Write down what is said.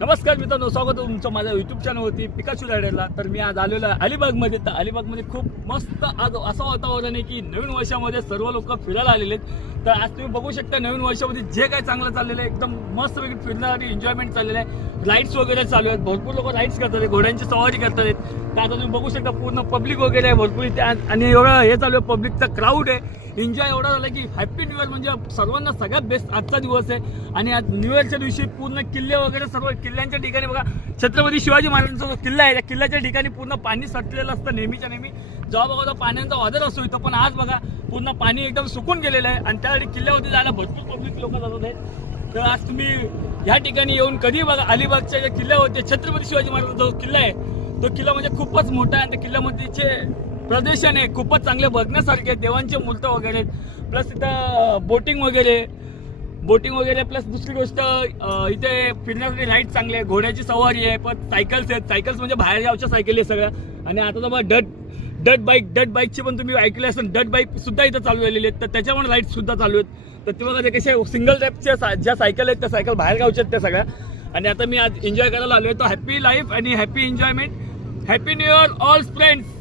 नमस्कार मित्रांनो, स्वागत आहे तुमचं माझ्या युट्यूब चॅनलवरती पिकाचू रायडरला. तर मी आज आलेलो आहे अलिबागमध्ये. तर अलिबागमध्ये खूप मस्त आज असं वातावरण आहे की नवीन वर्षामध्ये सर्व लोक फिरायला आलेले आहेत. तर आज तुम्ही बघू शकता नवीन वर्षामध्ये जे काही चांगलं चाललेलं आहे, एकदम मस्त पैकी फिरण्यासाठी एन्जॉयमेंट चाललेलं आहे. राईड्स वगैरे चालू आहेत, भरपूर लोक राईड्स करतात आहेत, घोड्यांची सवारी करतात आहेत. तर आता तुम्ही बघू शकता पूर्ण पब्लिक वगैरे आहे भरपूर इथे. आणि एवढं हे चालू आहे, पब्लिकचा क्राऊड आहे. एन्जॉय एवढा झाला की हॅपी न्यू इयर म्हणजे सर्वांना सगळ्यात बेस्ट आजचा दिवस आहे. आणि आज न्यू इयरच्या दिवशी पूर्ण किल्ले वगैरे सर्व किल्ल्यांच्या ठिकाणी बघा, छत्रपती शिवाजी महाराजांचा जो किल्ला आहे त्या किल्ल्याच्या ठिकाणी पूर्ण पाणी साठलेलं असतं नेहमीच्या नेहमी. जेव्हा बघा पाण्याचा वादळ असतो इथं, पण आज बघा पूर्ण पाणी एकदम सुकून गेलेलं आहे. आणि त्यासाठी किल्ल्यावरती जायला भरपूर पब्लिक लोक जातात आहेत. तर आज तुम्ही ह्या ठिकाणी येऊन कधी बघा, अलिबागच्या ज्या किल्ल्यावरती छत्रपती शिवाजी महाराजांचा जो किल्ला आहे तो किल्ला म्हणजे खूपच मोठा आहे. आणि त्या किल्ल्यामध्येचे प्रदर्शन आहे खूपच चांगले बघण्यासारखे, देवांचे मूर्ती वगैरे, प्लस इथं बोटिंग वगैरे प्लस दुसरी गोष्ट इथे फिरण्यासाठी राईड चांगले आहे, घोड्याची सवारी आहे, पण सायकल्स आहेत. सायकल्स म्हणजे बाहेर गावच्या सायकली आहे सगळ्या. आणि आता तर बघा डट बाईकची पण तुम्ही ऐकले असेल, डट बाईक सुद्धा इथं चालू झालेली आहेत. तर त्याच्या पण राईड सुद्धा चालू आहेत. तर ते बघा, ते कसे सिंगल टाईपच्या ज्या सायकल आहेत त्या सायकल बाहेर गावच्या आहेत त्या सगळ्या. आणि आता मी आज एन्जॉय करायला आलो आहे. तर हॅपी लाईफ आणि happy enjoyment, happy new year all friends.